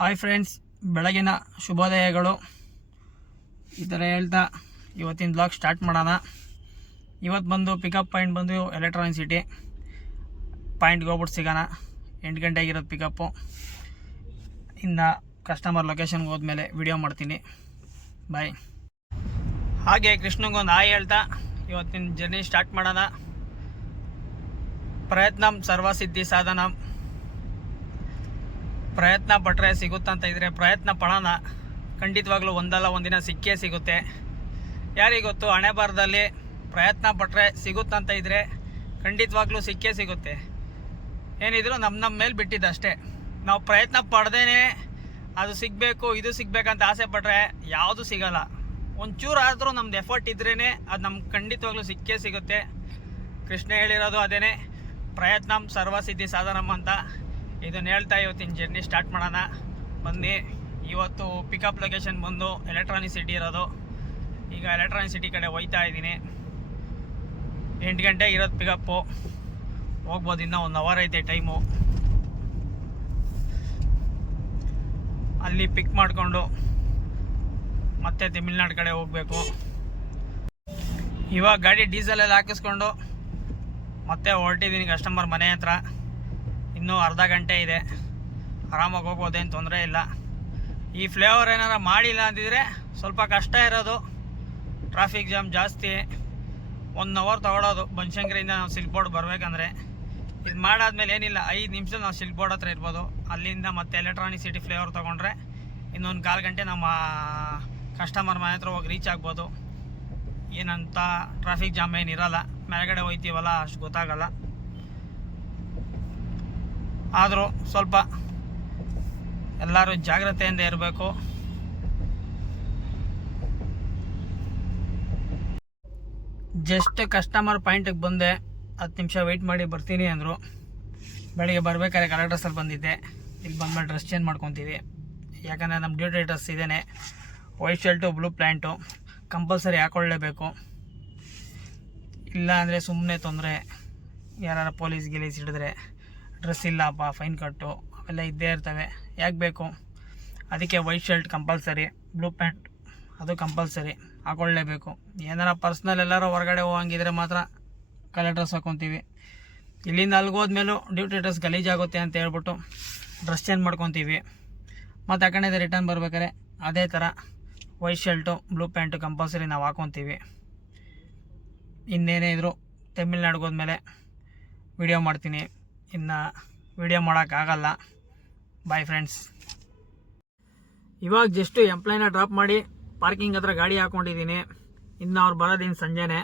Hi friends ಬೆಳಗಿನ ಶುಭೋದಯಗಳು. ಈ ಥರ ಹೇಳ್ತಾ ಇವತ್ತಿನ ಬ್ಲಾಗ್ ಸ್ಟಾರ್ಟ್ ಮಾಡೋಣ. ಇವತ್ತು ಬಂದು ಪಿಕಪ್ ಪಾಯಿಂಟ್ ಬಂದು ಎಲೆಕ್ಟ್ರಾನಿಕ್ ಸಿಟಿ ಪಾಯಿಂಟ್ಗೆ ಹೋಗ್ಬಿಟ್ಟು ಸಿಗೋಣ. ಎಂಟು ಗಂಟೆಗಿರೋದು ಪಿಕಪ್ಪು ಇನ್ನು ಕಸ್ಟಮರ್ ಲೊಕೇಶನ್ಗೆ ಹೋದ್ಮೇಲೆ ವಿಡಿಯೋ ಮಾಡ್ತೀನಿ. ಬಾಯ್ ಹಾಗೆ ಕೃಷ್ಣಗೊಂದು ಹಾಯ್ ಹೇಳ್ತಾ ಇವತ್ತಿನ ಜರ್ನಿ ಸ್ಟಾರ್ಟ್ ಮಾಡೋಣ. ಪ್ರಯತ್ನಂ ಸರ್ವಸಿದ್ಧಿ ಸಾಧನಂ. ಪ್ರಯತ್ನ ಪಟ್ಟರೆ ಸಿಗುತ್ತಂತ ಇದ್ರೆ ಪ್ರಯತ್ನ ಪಡೋಣ. ಖಂಡಿತವಾಗ್ಲೂ ಒಂದಲ್ಲ, ಒಂದಿನ ಸಿಕ್ಕೇ ಸಿಗುತ್ತೆ. ಯಾರಿಗೊತ್ತು ಹಣೆ ಹಣೆಬಾರದಲ್ಲಿ ಪ್ರಯತ್ನ ಪಟ್ಟರೆ ಸಿಗುತ್ತಂತ ಇದ್ರೆ ಖಂಡಿತವಾಗ್ಲೂ ಸಿಕ್ಕೇ ಸಿಗುತ್ತೆ. ಏನಿದ್ರು ನಮ್ಮ ನಮ್ಮ ಮೇಲೆ ಬಿಟ್ಟಿದ್ದು ಅಷ್ಟೇ ನಾವು ಪ್ರಯತ್ನ ಪಡ್ದೇ ಅದು ಸಿಗಬೇಕು, ಇದು ಸಿಗಬೇಕಂತ ಆಸೆ ಪಟ್ಟರೆ ಯಾವುದು ಸಿಗಲ್ಲ. ಒಂಚೂರು ಆದರೂ ನಮ್ದು ಎಫರ್ಟ್ ಇದ್ರೇ ಅದು ನಮ್ಗೆ ಖಂಡಿತವಾಗ್ಲೂ ಸಿಕ್ಕೇ ಸಿಗುತ್ತೆ. ಕೃಷ್ಣ ಹೇಳಿರೋದು ಅದೇನೆ, ಪ್ರಯತ್ನ ಸರ್ವಸಿದ್ಧಿ ಸಾಧನಮ್ಮ ಅಂತ. ಇದನ್ನ ಹೇಳ್ತಾ ಇವತ್ತಿನ ಜರ್ನಿ ಸ್ಟಾರ್ಟ್ ಮಾಡೋಣ. ಬನ್ನಿ. ಇವತ್ತು ಪಿಕಪ್ ಲೊಕೇಶನ್ ಬಂದು ಎಲೆಕ್ಟ್ರಾನಿಕ್ ಸಿಟಿ ಇರೋದು. ಈಗ ಎಲೆಕ್ಟ್ರಾನಿಕ್ ಸಿಟಿ ಕಡೆ ಹೋಯ್ತಾ ಇದ್ದೀನಿ. ಎಂಟು ಗಂಟೆಗೆ ಇರೋದು ಪಿಕಪ್ಪು ಹೋಗ್ಬೋದು ಇನ್ನೂ ಒಂದು ಅವರ್ ಐತೆ ಟೈಮು ಅಲ್ಲಿ ಪಿಕ್ ಮಾಡಿಕೊಂಡು ಮತ್ತೆ ತಮಿಳ್ನಾಡು ಕಡೆ ಹೋಗಬೇಕು. ಇವಾಗ ಗಾಡಿ ಡೀಸೆಲೆಲ್ಲ ಹಾಕಿಸ್ಕೊಂಡು ಮತ್ತೆ ಹೊರಟಿದ್ದೀನಿ ಕಸ್ಟಮರ್ ಮನೆ ಹತ್ರ. ಇನ್ನೂ ಅರ್ಧ ಗಂಟೆ ಇದೆ. ಆರಾಮಾಗಿ ಹೋಗ್ಬೋದೇನು ತೊಂದರೆ ಇಲ್ಲ. ಈ ಫ್ಲೇವರ್ ಏನಾರ ಮಾಡಿಲ್ಲ ಅಂದಿದ್ರೆ ಸ್ವಲ್ಪ ಕಷ್ಟ ಇರೋದು. ಟ್ರಾಫಿಕ್ ಜಾಮ್ ಜಾಸ್ತಿ. ಒನ್ ಅವರ್ ತೊಗೊಳೋದು. ಬನಶಂಕರಿಯಿಂದ ನಾವು ಸಿಲ್ಕ್ ಬೋರ್ಡ್ ಬರಬೇಕಂದ್ರೆ. ಇದು ಮಾಡಾದ್ಮೇಲೆ ಏನಿಲ್ಲ, ಐದು ನಿಮಿಷ ನಾವು ಸಿಲ್ಕ್ ಬೋರ್ಡ್ ಹತ್ರ ಇರ್ಬೋದು. ಅಲ್ಲಿಂದ ಮತ್ತೆ ಎಲೆಕ್ಟ್ರಾನಿಕ್ ಸಿಟಿ ಫ್ಲೇವರ್ ತೊಗೊಂಡ್ರೆ ಇನ್ನೊಂದು ಕಾಲು ಗಂಟೆ ನಮ್ಮ ಕಸ್ಟಮರ್ ಮನೆ ಹತ್ರ ಹೋಗಿ ರೀಚ್ ಆಗ್ಬೋದು. ಏನಂತ ಟ್ರಾಫಿಕ್ ಜಾಮ್ ಏನಿರಲ್ಲ ಮೇಲ್ಗಡೆ ಹೋಯ್ತೀವಲ್ಲ, ಅಷ್ಟು ಗೊತ್ತಾಗಲ್ಲ. ಆದರೂ ಸ್ವಲ್ಪ ಎಲ್ಲರೂ ಜಾಗ್ರತೆಯಿಂದ ಇರಬೇಕು. ಜಸ್ಟ್ ಕಸ್ಟಮರ್ ಪಾಯಿಂಟಿಗೆ ಬಂದೆ. ಹತ್ತು ನಿಮಿಷ ವೆಯ್ಟ್ ಮಾಡಿ ಬರ್ತೀನಿ ಅಂದರು. ಬೆಳಿಗ್ಗೆ ಬರ್ಬೇಕಾದ್ರೆ ಡ್ರೆಸ್ಸಲ್ಲಿ ಬಂದಿದ್ದೆ. ಇಲ್ಲಿ ಬಂದ್ಮೇಲೆ ಡ್ರೆಸ್ ಚೇಂಜ್ ಮಾಡ್ಕೊತೀವಿ. ಯಾಕಂದರೆ ನಮ್ಮ ಡ್ಯೂಟಿ ಡ್ರೆಸ್ ಇದೇನೆ. White shirt blue pant compulsory ಹಾಕೊಳ್ಳೇಬೇಕು. ಇಲ್ಲ ಅಂದರೆ ಸುಮ್ಮನೆ ತೊಂದರೆ. ಯಾರು ಪೊಲೀಸ್ ಗಿಲೀಸ್ ಹಿಡಿದ್ರೆ. ಡ್ರೆಸ್ ಇಲ್ಲಪ್ಪ ಫೈನ್ ಕಟ್ಟು ಅವೆಲ್ಲ ಇದ್ದೇ ಇರ್ತವೆ. ಯಾಕೆ ಬೇಕು? ಅದಕ್ಕೆ white shirt compulsory blue pant ಅದು ಕಂಪಲ್ಸರಿ ಹಾಕೊಳ್ಳೇಬೇಕು ಏನಾರ ಪರ್ಸ್ನಲ್ ಎಲ್ಲರೂ ಹೊರಗಡೆ ಹೋಗಂಗಿದ್ರೆ ಮಾತ್ರ ಕಲರ್ ಡ್ರೆಸ್ ಹಾಕೊತೀವಿ. ಇಲ್ಲಿಂದ ಅಲ್ಗೋದ್ಮೇಲೂ ಡ್ಯೂಟಿ ಡ್ರೆಸ್ ಗಲೀಜಾಗುತ್ತೆ ಅಂತ ಹೇಳ್ಬಿಟ್ಟು ಡ್ರೆಸ್ ಚೇಂಜ್ ಮಾಡ್ಕೊತೀವಿ. ಮತ್ತು ಆ ಕಡೆಯಿಂದ ರಿಟರ್ನ್ ಬರ್ಬೇಕಾದ್ರೆ ಅದೇ ಥರ white shirt blue pant compulsory ನಾವು ಹಾಕೊತೀವಿ. ಇನ್ನೇನೇ ಇದ್ದರೂ ತಮಿಳ್ನಾಡಿಗೆ ಹೋದ್ಮೇಲೆ ವಿಡಿಯೋ ಮಾಡ್ತೀನಿ. ಇನ್ನು ವಿಡಿಯೋ ಮಾಡೋಕ್ಕಾಗಲ್ಲ ಬಾಯ್ ಫ್ರೆಂಡ್ಸ್ ಇವಾಗ ಜಸ್ಟು ಎಂಪ್ಲಾಯ್ನ ಡ್ರಾಪ್ ಮಾಡಿ ಪಾರ್ಕಿಂಗ್ ಹತ್ರ ಗಾಡಿ ಹಾಕ್ಕೊಂಡಿದ್ದೀನಿ ಇನ್ನು ಅವ್ರು ಬರೋದಿನ್ನು ಸಂಜೆನೇ.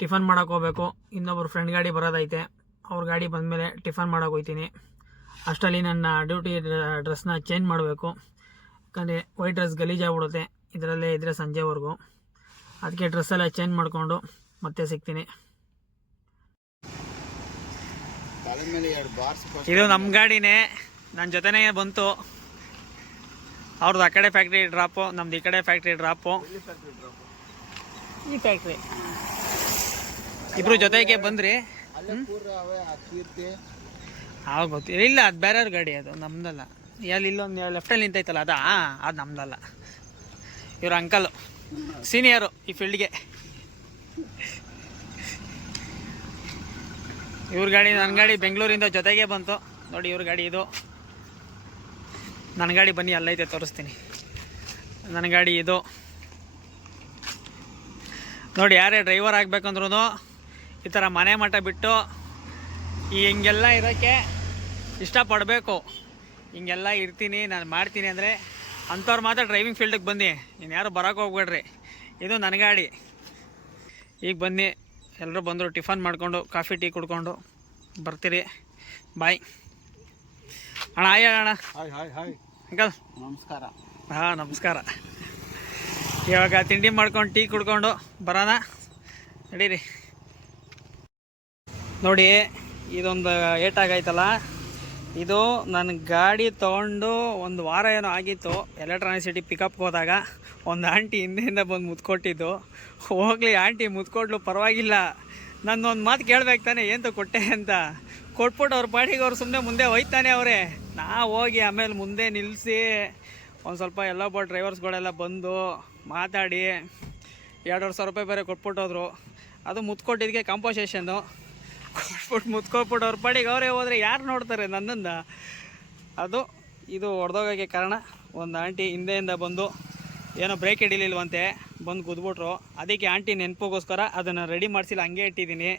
ಟಿಫನ್ ಮಾಡೋಕೆ ಹೋಗ್ಬೇಕು. ಇನ್ನೊಬ್ರು ಫ್ರೆಂಡ್ ಗಾಡಿ ಬರೋದೈತೆ. ಅವ್ರ ಗಾಡಿ ಬಂದಮೇಲೆ ಟಿಫನ್ ಮಾಡೋಕೆ ಹೋಗ್ತೀನಿ. ಅಷ್ಟರಲ್ಲಿ ನನ್ನ ಡ್ಯೂಟಿ ಡ್ರೆಸ್ನ ಚೇಂಜ್ ಮಾಡಬೇಕು. ಯಾಕಂದರೆ ವೈಟ್ ಡ್ರೆಸ್ ಗಲೀಜಾಗ್ಬಿಡುತ್ತೆ ಇದರಲ್ಲೇ ಇದ್ದರೆ ಸಂಜೆವರೆಗೂ. ಅದಕ್ಕೆ ಡ್ರೆಸ್ಸೆಲ್ಲ ಚೇಂಜ್ ಮಾಡಿಕೊಂಡು ಮತ್ತೆ ಸಿಗ್ತೀನಿ ತಲೆ ಮೇಲೆ ಎರಡು ಬಾರ್ಸ್ ಇದು ನಮ್ಮ ಗಾಡಿನೇ. ನನ್ನ ಜೊತೆನೇ ಬಂತು. ಅವ್ರದ್ದು ಆ ಕಡೆ ಫ್ಯಾಕ್ಟ್ರಿ ಡ್ರಾಪು ನಮ್ದು ಈ ಕಡೆ ಫ್ಯಾಕ್ಟ್ರಿ ಡ್ರಾಪು ಈ ಫ್ಯಾಕ್ಟ್ರಿ ಇಬ್ರು ಜೊತೆಗೆ ಬಂದ್ರಿ. ಆ ಆವಾಗ ಗೊತ್ತಿಲ್ಲ ಇಲ್ಲ ಅದು ಬೇರೆಯವ್ರ ಗಾಡಿ ಅದು ನಮ್ದಲ್ಲ. ಎಲ್ಲಿ ಇಲ್ಲೊಂದು ಲೆಫ್ಟಲ್ಲಿ ನಿಂತೈತಲ್ಲ ಅದಾ? ಅದು ನಮ್ದಲ್ಲ. ಇವ್ರ ಅಂಕಲು ಸೀನಿಯರು ಈ ಫೀಲ್ಡ್ಗೆ ಇವ್ರ ಗಾಡಿ ನನ್ನ ಗಾಡಿ ಬೆಂಗಳೂರಿಂದ ಜೊತೆಗೆ ಬಂತು. ನೋಡಿ ಇವ್ರ ಗಾಡಿ ಇದು. ನನ್ನ ಗಾಡಿ ಬನ್ನಿ, ಅಲ್ಲೈತೆ, ತೋರಿಸ್ತೀನಿ. ನನ್ನ ಗಾಡಿ ಇದು. ನೋಡಿ, ಯಾರೇ ಡ್ರೈವರ್ ಆಗಬೇಕಂದ್ರೂ ಈ ಥರ ಮನೆ ಮಠ ಬಿಟ್ಟು ಈ ಹಿಂಗೆಲ್ಲ ಇರೋಕ್ಕೆ ಇಷ್ಟಪಡಬೇಕು. ಹಿಂಗೆಲ್ಲ ಇರ್ತೀನಿ, ನಾನು ಮಾಡ್ತೀನಿ ಅಂದರೆ ಅಂಥವ್ರು ಮಾತ್ರ ಡ್ರೈವಿಂಗ್ ಫೀಲ್ಡಿಗೆ ಬನ್ನಿ. ನೀನು ಯಾರು ಬರೋಕೆ ಹೋಗ್ಬೇಡ್ರಿ. ಇದು ನನ್ನ ಗಾಡಿ. ಈಗ ಬನ್ನಿ. ಎಲ್ಲರೂ ಬಂದರು ಟಿಫನ್ ಮಾಡಿಕೊಂಡು ಕಾಫಿ ಟೀ ಕುಡ್ಕೊಂಡು ಬರ್ತೀರಿ. ಬಾಯ್ ಅಣ್ಣ ಆಯ್ ಅಣ್ಣ. Hi hi hi uncle. ನಮಸ್ಕಾರ. ಹಾಂ ನಮಸ್ಕಾರ. ಇವಾಗ ತಿಂಡಿ ಮಾಡ್ಕೊಂಡು ಟೀ ಕುಡ್ಕೊಂಡು ಬರೋಣ. ನಡೀರಿ. ನೋಡಿ ಇದೊಂದು ಏಟಾಗೈತಲ್ಲ. ಇದು ನನ್ನ ಗಾಡಿ ತೊಗೊಂಡು ಒಂದು ವಾರ ಏನೋ ಆಗಿತ್ತು. ಎಲೆಕ್ಟ್ರಾನಿಕ್ ಸಿಟಿ ಪಿಕಪ್ಗೆ ಹೋದಾಗ ಒಂದು ಆಂಟಿ ಹಿಂದೆಯಿಂದ ಬಂದು ಮುತ್ಕೊಟ್ಟಿದ್ದು. ಹೋಗಲಿ ಆಂಟಿ, ಮುತ್ಕೊಟ್ಲು ಪರವಾಗಿಲ್ಲ. ನನ್ನ ಒಂದು ಮಾತು ಕೇಳ್ಬೇಕು ತಾನೆ, ಏನು ಕೊಟ್ಟೆ ಅಂತ. ಕೊಟ್ಬಿಟ್ಟು ಅವ್ರ ಪಾಡಿಗೆ ಅವ್ರು ಸುಮ್ಮನೆ ಮುಂದೆ ಹೋಯ್ತಾನೆ ಅವರೇ. ನಾ ಹೋಗಿ ಆಮೇಲೆ ಮುಂದೆ ನಿಲ್ಲಿಸಿ ಒಂದು ಸ್ವಲ್ಪ ಎಲ್ಲ ಒಬ್ಬ ಡ್ರೈವರ್ಸ್ಗಳೆಲ್ಲ ಬಂದು ಮಾತಾಡಿ ಎರಡೆರಡು ಸಾವಿರ ರೂಪಾಯಿ ಬೇರೆ ಕೊಟ್ಬಿಟ್ಟೋದ್ರು. ಅದು ಮುತ್ಕೊಟ್ಟಿದ್ದಕ್ಕೆ ಕಾಂಪೋಸೇಷನ್ನು ಕೊಟ್ಬಿಟ್ಟು ಮುತ್ಕೊಟ್ಬಿಟ್ಟು ಅವ್ರ ಪಾಡಿಗೆ ಅವರೇ ಹೋದರೆ ಯಾರು ನೋಡ್ತಾರೆ ನನ್ನನ್ನು? ಅದು, ಇದು ಹೊಡೆದೋಗೋಕ್ಕೆ ಕಾರಣ. ಒಂದು ಆಂಟಿ ಹಿಂದೆಯಿಂದ ಬಂದು ಏನೋ ಬ್ರೇಕ್ ಹಿಡಿಲಿಲ್ವಂತೆ, ಬಂದು ಗುದ್ಬಿಟ್ರು. ಅದಕ್ಕೆ ಆಂಟಿ ನೆನಪಿಗೋಸ್ಕರ ಅದನ್ನು ರೆಡಿ ಮಾಡಿಸಿಲ್ಲ, ಹಂಗೆ ಇಟ್ಟಿದ್ದೀನಿ.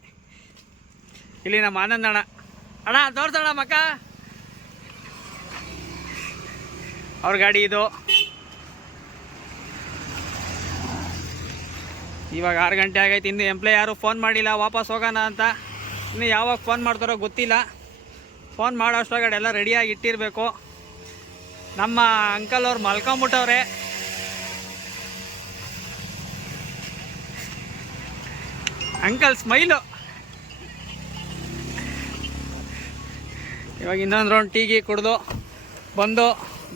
ಇಲ್ಲಿ ನಮ್ಮ ಆನಂದ ಅಣ್ಣ. ಅಣ್ಣ ತೋರ್ಸೋಣ ಮಕ್ಕ. ಅವ್ರ ಗಾಡಿ ಇದು. ಇವಾಗ ಆರು ಗಂಟೆ ಆಗೈತೆ ಇನ್ನು ಎಂಪ್ಲಾಯ್ ಯಾರು ಫೋನ್ ಮಾಡಿಲ್ಲ, ವಾಪಸ್ ಹೋಗೋಣ ಅಂತ. ಇನ್ನು ಯಾವಾಗ ಫೋನ್ ಮಾಡ್ತಾರೋ ಗೊತ್ತಿಲ್ಲ. ಫೋನ್ ಮಾಡೋ ಅಷ್ಟೊಳಗಡೆ ಎಲ್ಲ ರೆಡಿಯಾಗಿ ಇಟ್ಟಿರಬೇಕು. ನಮ್ಮ ಅಂಕಲ್ ಅವ್ರು ಮಲ್ಕೊಂಬಿಟ್ಟವ್ರೆ. ಅಂಕಲ್ ಸ್ಮೈಲು ಇವಾಗ ಇನ್ನೊಂದು ರೌಂಡ್ ಟೀಗಿ ಕುಡಿದು ಬಂದು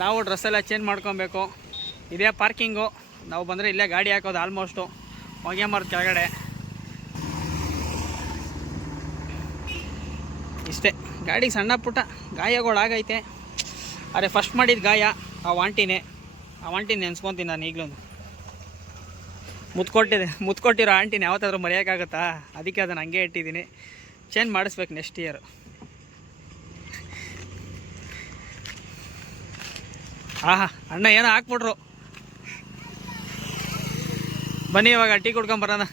ನಾವು ಡ್ರೆಸ್ ಎಲ್ಲ ಚೇಂಜ್ ಮಾಡ್ಕೊಬೇಕು. ಇದೇ ಪಾರ್ಕಿಂಗು ನಾವು ಬಂದರೆ ಇಲ್ಲೇ ಗಾಡಿ ಹಾಕೋದು ಆಲ್ಮೋಸ್ಟು ಹೊಗೆ ಮರದ ಕೆಳಗಡೆ. ಇಷ್ಟೇ. ಗಾಡಿಗೆ ಸಣ್ಣ ಪುಟ್ಟ, ಗಾಯಗಳಾಗೈತೆ. ಅರೆ ಫಸ್ಟ್ ಮಾಡಿದ ಗಾಯ, ಆ ವಾಂಟಿನೇ. ಆ ವಾಂಟಿನ ನೆನ್ಸ್ಕೊತೀನಿ ನಾನು ಈಗಲೂ. ಮುತ್ಕೊಟ್ಟಿದೆ, ಮುತ್ಕೊಟ್ಟಿರೋ ಆಂಟಿನ ಯಾವತ್ತಾದ್ರೂ ಮರೆಯೋಕ್ಕಾಗತ್ತಾ? ಅದಕ್ಕೆ ಅದನ್ನು ಹಂಗೆ ಇಟ್ಟಿದ್ದೀನಿ. ಚೇಂಜ್ ಮಾಡಿಸ್ಬೇಕು ನೆಕ್ಸ್ಟ್ ಇಯರು ಆಹಾ, ಅಣ್ಣ ಏನೋ ಹಾಕ್ಬಿಟ್ರು. ಬನ್ನಿ ಇವಾಗ ಟೀ ಕುಡ್ಕೊಂಬರೋಣ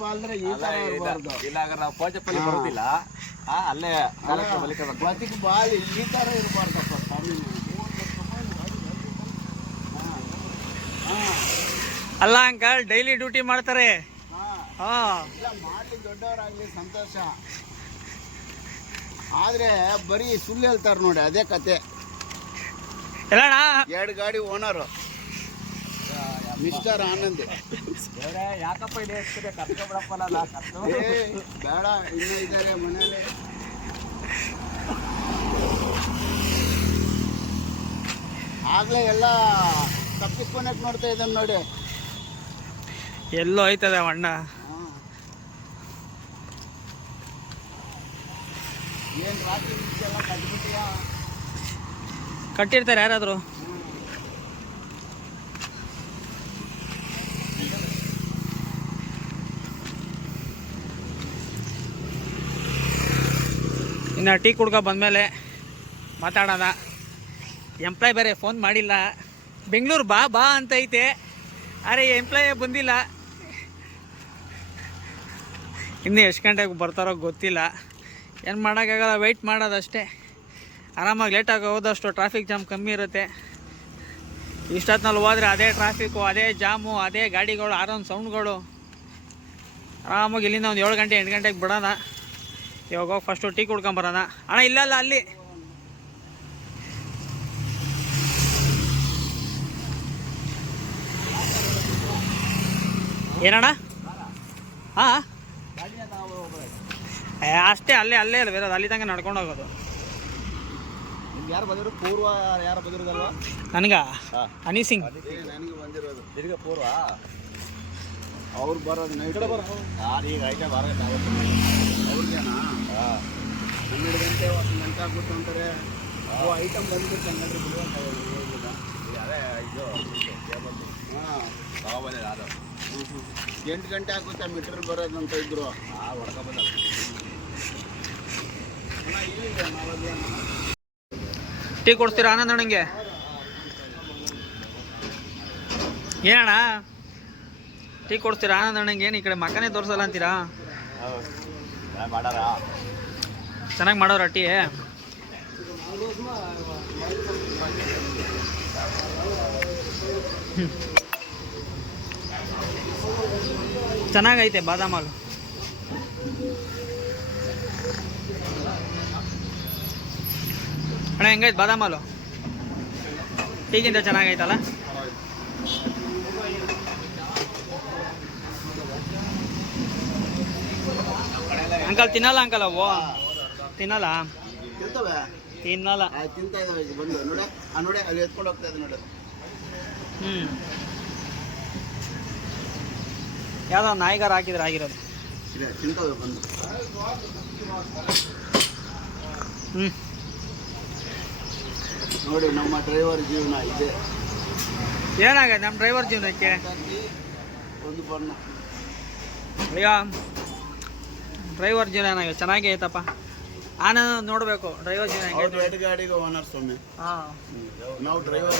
ಬಾ ಅಂದ್ರೆ ಈ ತರ ಇರಬಾರ್ದು ಇಲ್ಲ ನಾವು ಪೋಚಪ್ಪಲ್ಲಿ ಬರೋದಿಲ್ಲ. ಅಲ್ಲೇ ಕಾಲಕ್ಕೆ ಬಲಿಕ. ಬದುಕು ಬಾಳಿ ಈ ತರ ಇರಬಾರ್ದಪ್ಪ ಸ್ವಾಮಿ ಅಲ್ಲ ಅಂಕಲ್ ಡೈಲಿ ಡ್ಯೂಟಿ ಮಾಡ್ತಾರೆ. ಹಾ. ಹಾಂ. ಇಲ್ಲ ಮಾಡ್ಲಿ ದೊಡ್ಡವರಾಗ್ಲಿ ಸಂತೋಷ. ಆದ್ರೆ ಬರೀ ಸುಳ್ಳು ಹೇಳ್ತಾರೆ ನೋಡಿ ಅದೇ ಕತೆ. ಎಲ್ಲಣ್ಣ? ಎರಡು ಗಾಡಿ ಓನರು. ಮಿಸ್ಟರ್ ಆನಂದ್. ಯಾಕಪ್ಪ ಇದೆ ಬೇಡ ಇನ್ನೂ ಇದ್ದಾರೆ ಮನೇಲಿ. ಆಗ್ಲೇ ಎಲ್ಲ ತಪ್ಪಿಸ್ಕೊಳಕ್ ನೋಡ್ತಾ ಇದ್ದಾನೆ ನೋಡಿ. ಎಲ್ಲೋ ಐತದೆ ಅಣ್ಣ. ಕಟ್ಟಿರ್ತಾರೆ ಯಾರಾದರೂ? ಇನ್ನು ಟೀ ಕುಡ್ಕೊ ಬಂದಮೇಲೆ ಮಾತಾಡೋಣ. ಎಂಪ್ಲಾಯ್ ಬೇರೆ ಫೋನ್ ಮಾಡಿಲ್ಲ. ಬೆಂಗಳೂರು ಬಾ ಬಾ ಅಂತ ಐತೆ ಅರೆ ಎಂಪ್ಲಾಯೇ ಬಂದಿಲ್ಲ. ಇನ್ನು ಎಷ್ಟು ಗಂಟೆಗೆ ಬರ್ತಾರೋ ಗೊತ್ತಿಲ್ಲ. ಏನು ಮಾಡೋಕ್ಕಾಗಲ್ಲ ವೆಯ್ಟ್ ಮಾಡೋದಷ್ಟೇ. ಆರಾಮಾಗಿ ಲೇಟಾಗಿ ಹೋದಷ್ಟು ಟ್ರಾಫಿಕ್ ಜಾಮ್ ಕಮ್ಮಿ ಇರುತ್ತೆ. ಇಷ್ಟೊತ್ತಿನಲ್ಲಿ ಹೋದರೆ ಅದೇ ಟ್ರಾಫಿಕ್ಕು ಅದೇ ಜಾಮು ಅದೇ ಗಾಡಿಗಳು ಆರೊಂದು ಸೌಂಡ್ಗಳು ಆರಾಮಾಗಿ ಇಲ್ಲಿಂದ ಒಂದು ಏಳು ಗಂಟೆ, ಎಂಟು ಗಂಟೆಗೆ ಬಿಡೋಣ. ಇವಾಗ ಫಸ್ಟು ಟೀ ಕುಡ್ಕೊಂಬರೋಣ ಅಣ್ಣ ಇಲ್ಲ ಅಲ್ಲ. ಅಲ್ಲಿ ಏನಣ್ಣ ಹಾಂ ಅಷ್ಟೇ ಅಲ್ಲೇ ಅಲ್ಲೇ ಬೇರೆ ಅಲ್ಲಿ ತಂಗ ನಡ್ಕೊಂಡು ಹೋಗೋದು. ಯಾರು ಬಂದಿರೋ ಪೂರ್ವ ಯಾರು ಬಂದಿರೋದಲ್ವಾ? ನನಗ. ಹನಿ ಸಿಂಗ್. ನನಗೆ ಬಂದಿರೋದು. ತಿರ್ಗ ಪೂರ್ವ? ಅವ್ರು ಬರೋದು ಈಗ ಐಟೆ ಬಾರ ಅವ್ರಿಗೇನಾ? ಹನ್ನೆರಡು ಗಂಟೆ ಒಂದು ಗಂಟೆ ಆಗ್ಬಿಟ್ಟು ಅಂತಾರೆ ಓ ಐಟಮ್ ಬಂದ್ಬಿಟ್ಟು ಹಂಗಾದ್ರೆ ಬಿಡುವಂತ ಅದೇ ಇದು ಕೇಬಲ್ ಹಾಂ. ತಗೊಬಂದಿಲ್ಲ ಅದು. ಎಂಟು ಗಂಟೆ ಆಗುತ್ತೆ ಮೀಟರ್ ಬರೋದು ಅಂತ ಇದ್ರು. ಆ ಹೊಡ್ಕೊಂಬಂದ. ಅಣ್ಣ ಟೀ ಕೊಡ್ತೀರಾ ಆನಂದ ನನಗೆ ಏನಣ್ಣ? ಟೀ ಕೊಡ್ತೀರಾ ಆನಂದ ಅಣ್ಣಂಗೆ? ಏನು ಈ ಕಡೆ ಮಕ್ಕನೇ ತೋರಿಸಲ್ಲ ಅಂತೀರಾ? ಚೆನ್ನಾಗಿ ಮಾಡೋರು? ಅಟ್ಟಿ. ಚೆನ್ನಾಗೈತೆ ಬಾದಾಮ್ ಹಾಲು. ಅಣ್ಣ ಹೆಂಗೈತೆ ಬಾದಾಮ್ ಹಾಲು? ಈಗಿಂದ ಚೆನ್ನಾಗೈತಲ್ಲ? ಅಂಕಲ್ ತಿನ್ನಲ್ಲ ಅಂಕಲ್ ಅವು ತಿನ್ನಲ್ಲ? ತಿಂತವೆ? ತಿನ್ನಲ್ಲ. ತಿಂತಾ ಇದಾವೆ ಈಗ ಬಂದು. ನೋಡ ಆ ನೋಡಿ ಅಲ್ಲಿ ಎತ್ಕೊಂಡು ಹೋಗ್ತಾ ಇದೆ ನೋಡಿ. ಹ್ಞೂ ಯಾವುದೋ ನಾಯಿಗಾರ ಹಾಕಿದ್ರೆ ಆಗಿರೋದು. ಇದೆ ತಿಂತದೆ ಬಂದು. ಹ್ಞೂ ನೋಡಿ ನಮ್ಮ ಡ್ರೈವರ್ ಜೀವನ ಇದೆ. ಏನಾಗ ನಮ್ಮ ಡ್ರೈವರ್ ಜೀವನಕ್ಕೆ? ಒಂದು ಬಣ್ಣ. ಅಯ್ಯೋ. ಡ್ರೈವರ್ ಜೀವನ ಏನಾಗಿದೆ ಚೆನ್ನಾಗೇ ಐತಪ್ಪ. ನಾನು ನೋಡಬೇಕು. ಡ್ರೈವರ್ ಜೀವನ ಅವ್ರು ಗಾಡಿಗೆ ಓನರ್ ಸ್ವಾಮಿ. ಹಾಂ. ನಾವು ಡ್ರೈವರ್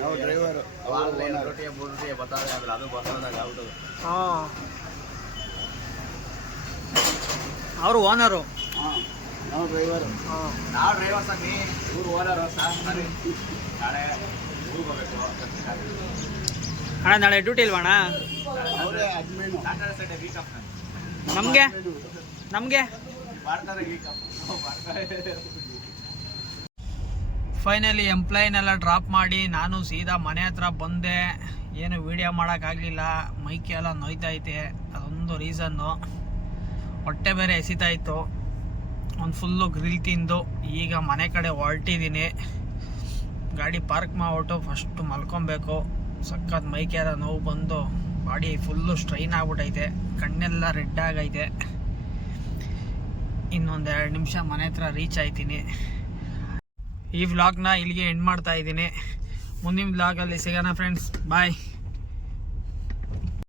ನಾವು ಮೂರು ಅದು ಹಾಂ. ಅವರು ಓನರು ಹಾಂ. ನಾವು ಡ್ರೈವರ್ ಹಾಂ. ನಾವು ಡ್ರೈವರ್ ಸಾಕಿ ಊರು ಓನರ್ ಸರ್ ಸರಿ. ನಾಳೆ ಊರಿಗೆ ಹೋಗ್ಬೇಕು. ಅಣ್ಣ ನಾಳೆ ಡ್ಯೂಟಿ ಅವರೇ ಅಡ್ಮಿನು ಸಂಡೇ ವೀಕ್ ಆಫ್ ನಮಗೆ? ನಮಗೆ? ಫೈನಲಿ ಎಂಪ್ಲಾಯಿನೆಲ್ಲ ಡ್ರಾಪ್ ಮಾಡಿ, ನಾನು ಸೀದಾ ಮನೆ ಹತ್ರ ಬಂದೆ. ಏನು ವೀಡಿಯೋ ಮಾಡೋಕ್ಕಾಗಲಿಲ್ಲ. ಮೈಕೆ ಎಲ್ಲ ನೋಯ್ತಾ ಐತೆ ಅದೊಂದು ರೀಸನ್ನು ಹೊಟ್ಟೆ ಬೇರೆ ಎಸಿತಾ ಇತ್ತು ಒಂದು ಫುಲ್ಲು ಗ್ರಿಲ್ ತಿಂದು, ಈಗ ಮನೆ ಕಡೆ ಹೊರಟಿದ್ದೀನಿ. ಗಾಡಿ ಪಾರ್ಕ್ ಮಾಡಿಬಿಟ್ಟು ಫಸ್ಟು ಮಲ್ಕೊಬೇಕು. ಸಖತ್ ಮೈಕೆಲ್ಲ ನೋವು ಬಂದು. ಬಾಡಿ ಫುಲ್ಲು ಸ್ಟ್ರೈನ್ ಆಗ್ಬಿಟ್ಟೈತೆ ಕಣ್ಣೆಲ್ಲ ರೆಡ್ ಆಗೈತೆ. ಇನ್ನೊಂದು ಎರಡು ನಿಮಿಷ ಮನೆ ಹತ್ರ ರೀಚ್ ಆಯ್ತೀನಿ. ಈ ವ್ಲಾಗ್ನ ಇಲ್ಲಿಗೆ ಎಂಡ್ ಮಾಡ್ತಾ ಇದ್ದೀನಿ. ಮುಂದಿನ ವ್ಲಾಗಲ್ಲಿ ಸಿಗೋಣ ಫ್ರೆಂಡ್ಸ್ ಬಾಯ್